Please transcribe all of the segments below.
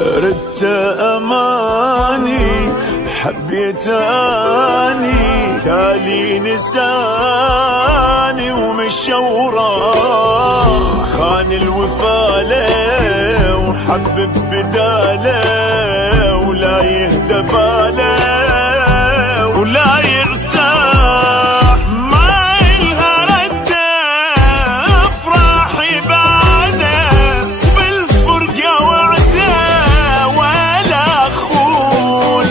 ردت أماني حبيت أني تالي نساني ومشى وراه خان الوفاله وحبب بداله ولا يهدى باله ولا يرتاح ما إلها رده أفراحي بعده بالفرقة وعده ولا خون.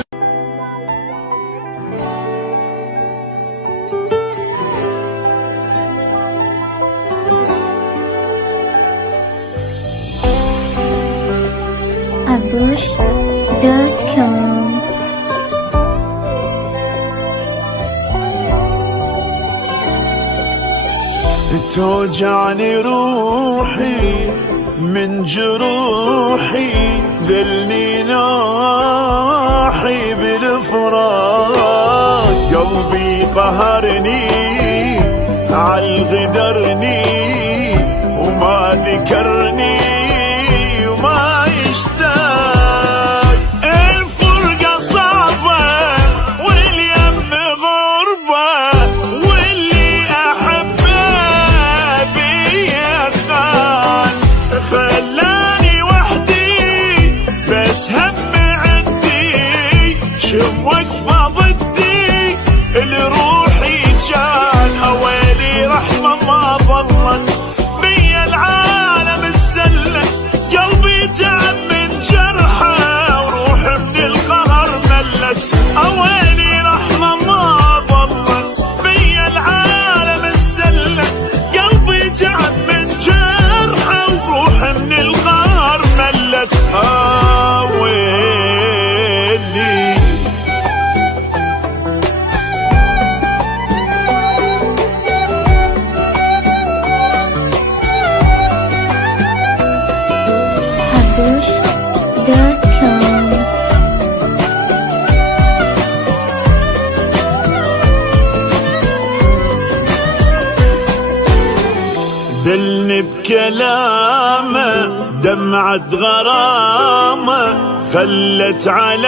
abush.com توجعني روحي من جروحي ذلني ناحي بالفراق قلبي قهرني عالغدرني وما ذكرني وما يشتاق. الفرقة صعبة واليم غربة واللي أحبه بيا خان خلاني وحدي بس هم عندي شم وقفة ضدي لروحي كان أويلي رحمة ما ظلت بيا العالم اتسلت قلبي تعب من جرحه وروح من القهر ملت أويلي رحمة ما ظلت بيا العالم اتسلت قلبي تعب من جرحه وروح من القهر ملت أويلي. abush.com دلني بكلامه دمعة غرامه خلت علامة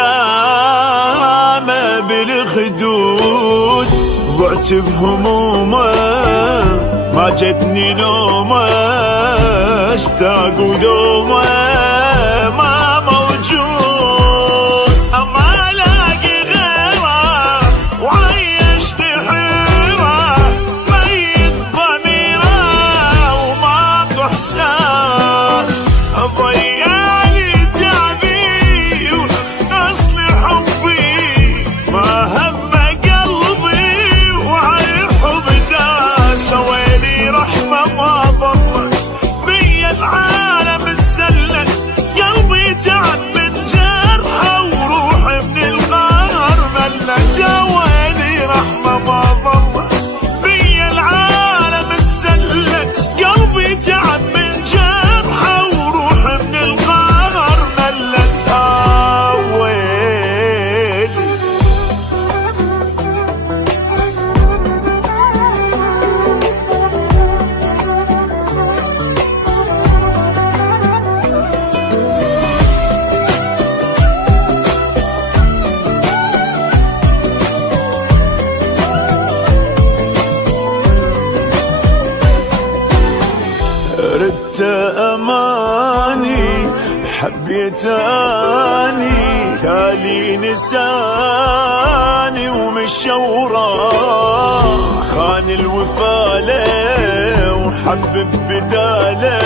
بالخدود ضعت بهمومه ما جتني نومه اشتاق ودومه ما موجود اما الاقي غيره وعيشت حيره ميت ضميره وماكو احساس ضيعلي تعبي واصلي حبي ما هم قلبي وعالحب داس ويلي رحمه ما ضلت بيا العالم اتسلت قلبي تعب من جرحه وروح من الغار ملت ويلي رحمه ما ضلت بيا العالم اتسلت قلبي تعب من جرحه وروح من الغار ملت ويلي. ردت أماني حبيت أني تالي نساني ومشى وراه خان الوفاله وحبب بداله